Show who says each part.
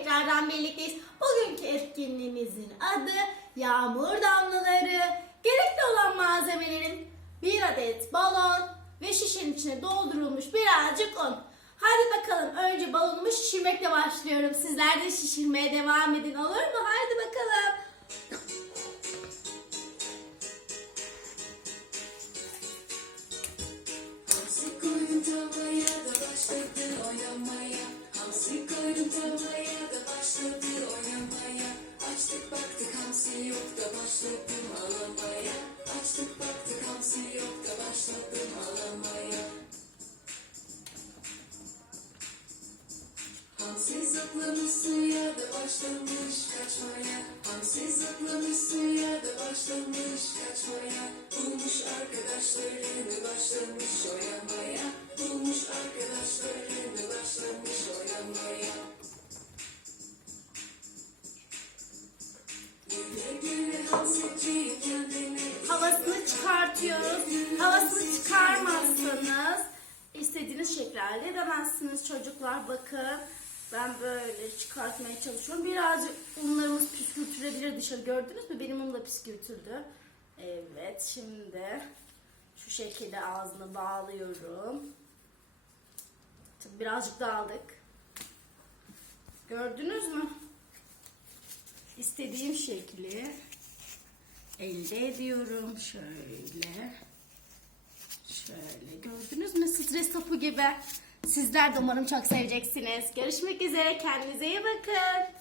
Speaker 1: tekrardan birlikteyiz. Bugünkü etkinliğimizin adı Yağmur Damlaları. Gerekli olan malzemelerin bir adet balon ve şişenin içine doldurulmuş birazcık un. Hadi bakalım önce balonumu şişirmekle başlıyorum. Sizler de şişirmeye devam edin olur mu? Hadi bakalım.
Speaker 2: Hamsi koydum tavaya da başladı oynamaya. Hamsi koydum tavaya Hamsi zıplamış suya da başlamış kaçmaya. Hamsi zıplamış suya da başlamış kaçmaya. Bulmuş arkadaşlarını başlamış oynamaya. Bulmuş arkadaşlarını başlamış kendini
Speaker 1: Havasını çıkartıyoruz. Havasını çıkarmazsanız istediğiniz şekilde elde edemezsiniz çocuklar. Bakın ben böyle çıkartmaya çalışıyorum. Birazcık unlarımız püskürtülebilir dışarı. Gördünüz mü? Benim unum da püskürtüldü. Evet şimdi şu şekilde ağzını bağlıyorum. Tabii birazcık dağıldık. Gördünüz mü? İstediğim şekli elde ediyorum. Şöyle. Şöyle gördünüz mü stres topu gibi. Sizler de umarım çok seveceksiniz. Görüşmek üzere. Kendinize iyi bakın.